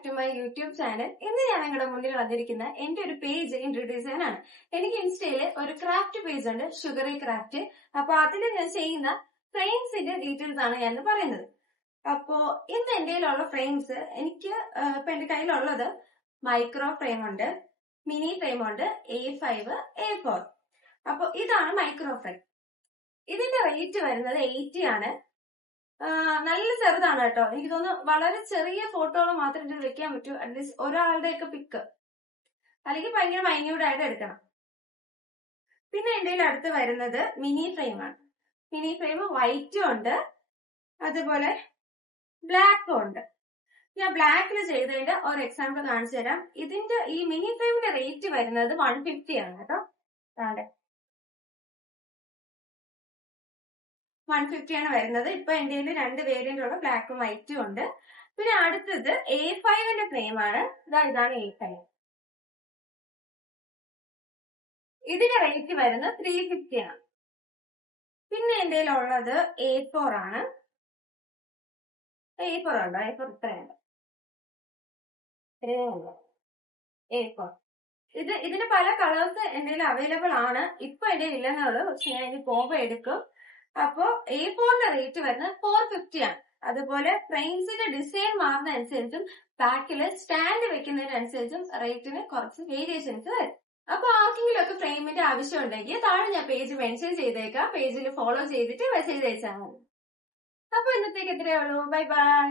Back to my YouTube channel. ഇന്ന് ഞാൻ നിങ്ങളുടെ മുന്നിൽ വന്നിരിക്കുന്ന എന്റെ ഒരു പേജ് ഇൻട്രൊഡ്യൂസ് ചെയ്യാനാണ്. എനിക്ക് ഇൻസ്റ്റയില് ഒരു ക്രാഫ്റ്റ് പേജ് ഉണ്ട്, ഷുഗറി ക്രാഫ്റ്റ്. അപ്പൊ അതിൽ ഞാൻ ചെയ്യുന്ന ഫ്രെയിംസിന്റെ ഡീറ്റെയിൽസ് ആണ് ഞാൻ പറയുന്നത്. അപ്പോ ഇന്ന് എന്റെ കയ്യിലുള്ള ഫ്രെയിംസ് എനിക്ക് ഇപ്പൊ എന്റെ കയ്യിലുള്ളത് മൈക്രോ ഫ്രെയിം ഉണ്ട്, മിനി ഫ്രെയിം ഉണ്ട്, A5, A4. അപ്പൊ ഇതാണ് മൈക്രോ ഫ്രെയിം. ഇതിന്റെ റേറ്റ് വരുന്നത് 80 ആണ്. നല്ല ചെറുതാണ് കേട്ടോ. എനിക്ക് തോന്നുന്നു വളരെ ചെറിയ ഫോട്ടോകൾ മാത്രം ഇതിൽ വെക്കാൻ പറ്റൂ. അറ്റ്ലീസ്റ്റ് ഒരാളുടെയൊക്കെ പിക്ക്, അല്ലെങ്കിൽ ഭയങ്കര മൈന്യൂട്ട് ആയിട്ട് എടുക്കണം. പിന്നെ എന്റെ അടുത്ത് വരുന്നത് മിനി ഫ്രെയിം ആണ്. മിനി ഫ്രെയിം വൈറ്റും ഉണ്ട്, അതുപോലെ ബ്ലാക്കും ഉണ്ട്. ഞാൻ ബ്ലാക്കിൽ ചെയ്തതിന്റെ ഒരു എക്സാമ്പിൾ കാണിച്ചു തരാം. ഇതിന്റെ ഈ മിനി ഫ്രെയിമിന്റെ റേറ്റ് വരുന്നത് 150 ആണ് കേട്ടോ. അതെ, 150 ആണ് വരുന്നത്. ഇപ്പൊ എന്റെ കയ്യിൽ 2 വേരിയന്റ് ഉള്ള ബ്ലാക്കും വൈറ്റും ഉണ്ട്. പിന്നെ അടുത്തത് A5ന്റെ ഫ്രെയിം ആണ്. ഇതാണ് A5. ഇതിന്റെ റേറ്റ് വരുന്നത് 350 ആണ്. പിന്നെ എന്റെ കയ്യിലുള്ളത് A4 ആണ്. A4 ഉണ്ടോ? A4 ഇത്രയുണ്ട്. A4 ഇതിന് പല കളേഴ്സ് എന്റെ കയ്യിൽ അവൈലബിൾ ആണ്. ഇപ്പൊ എന്റെ ഇല്ലെന്നേ ഉള്ളൂ, പക്ഷെ ഞാൻ ഇനി പോകുമ്പോ എടുക്കും. അപ്പോ A4ന്റെ റേറ്റ് വരുന്നത് 450 ആണ്. അതുപോലെ ഫ്രെയിംസിന്റെ ഡിസൈൻ മാറുന്ന അനുസരിച്ചും ബാക്കില് സ്റ്റാൻഡ് വെക്കുന്നതിനനുസരിച്ചും റേറ്റിന് കുറച്ച് വേരിയേഷൻസ് വരും. അപ്പൊ ആർക്കെങ്കിലും ഒക്കെ ഫ്രെയിമിന്റെ ആവശ്യം ഉണ്ടെങ്കിൽ താഴെ ഞാൻ പേജ് മെൻഷൻ ചെയ്തേക്കാം. പേജിൽ ഫോളോ ചെയ്തിട്ട് മെസ്സേജ് അയച്ചാൽ മതി. അപ്പൊ ഇന്നത്തേക്ക് ഇത്രയേ ഉള്ളൂ. Bye bye.